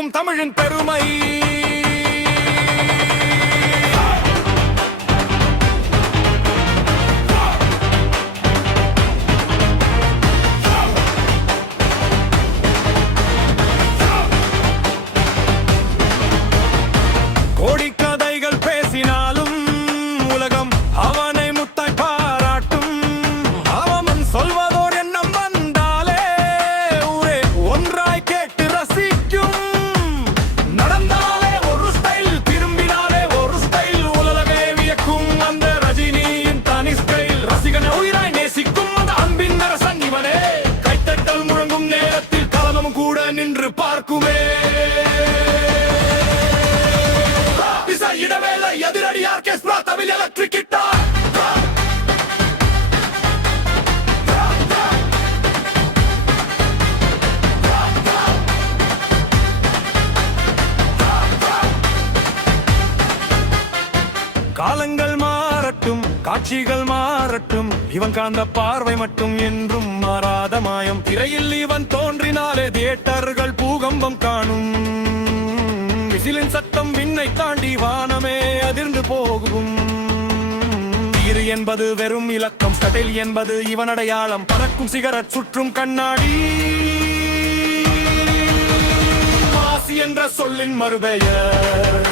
நிற்கும் தமிழின் பெருமை. கோடிக்கதைகள் பேசினாலும் உலகம் அவனை முத்தாய் பாராட்டும். அவன் சொல்வதோர் எண்ணம் வந்தாலே ஊரே ஒன்றாய் கேட்டு ரசிக்கும். நடந்தாலே ஒரு ஸ்டைல், திரும்பினாலே ஒரு ஸ்டைல், உலகமே வியக்கும் அந்த ரஜினியின் தனி ஸ்டைல். ரசிகனை உயிராய் நேசிக்கும் அந்த அன்பின் அரசன் இவனே. கைத்தட்டல் முழங்கும் நேரத்தில் கலனமும் கூட நின்று பார்க்குமே. இடவேளை எதிரடி ஆர்கெஸ்ட்ரா தமிழ் எலக்ட்ரிக் கிட்டார். காலங்கள் மாறட்டும், காட்சிகள் மாறட்டும், இவன் காந்த பார்வை மட்டும் என்றும் மாறாத மாயம். திரையில் இவன் தோன்றினாலே தியேட்டர்கள் பூகம்பம் காணும். விசிலின் சத்தம் விண்ணை தாண்டி வானமே அதிர்ந்து போகும். தீரு என்பது வெறும் இலக்கம், ஸ்டைல் என்பது இவன் அடையாளம். பறக்கும் சிகரெட், சுற்றும் கண்ணாடி. மாசி என்ற சொல்லின் மறுபெயர்,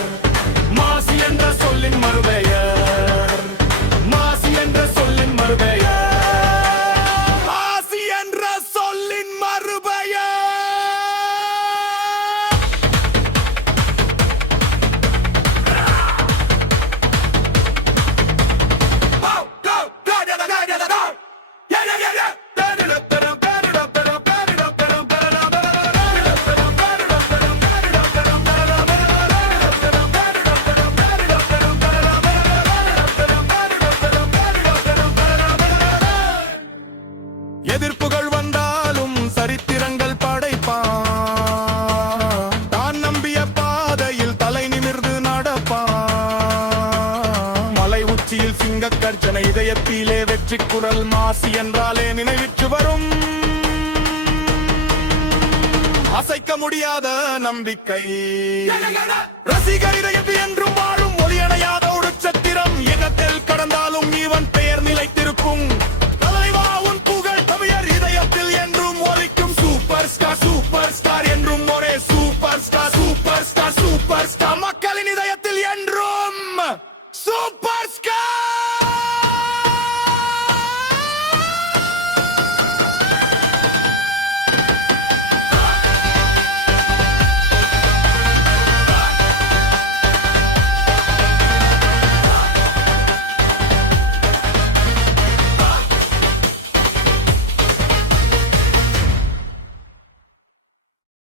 மாசி என்ற சொல்லின் மறுபெயர், மாசி என்ற சொல்லின் மறுபெயர், மாசி என்ற சொல்லின் மறுபெயர். எதிர்ப்புகள் வந்தாலும் சரித்திரங்கள் படைப்பான். தான் நம்பிய பாதையில் தலை நிமிர்ந்து நடப்பான். மலை உச்சியில் சிங்க கர்ஜனை, இதயத்திலே வெற்றி குரல். மாசி என்றாலே நினைவிற்கு வரும் அசைக்க முடியாத நம்பிக்கை. ரசிகர் இதயத்தில் என்றும் வாழும் ஒளியடையாத உடுச்சத்திரம். இனத்தில் கடந்தாலும் இவன் பெயர் நிலைத்திருக்கும்.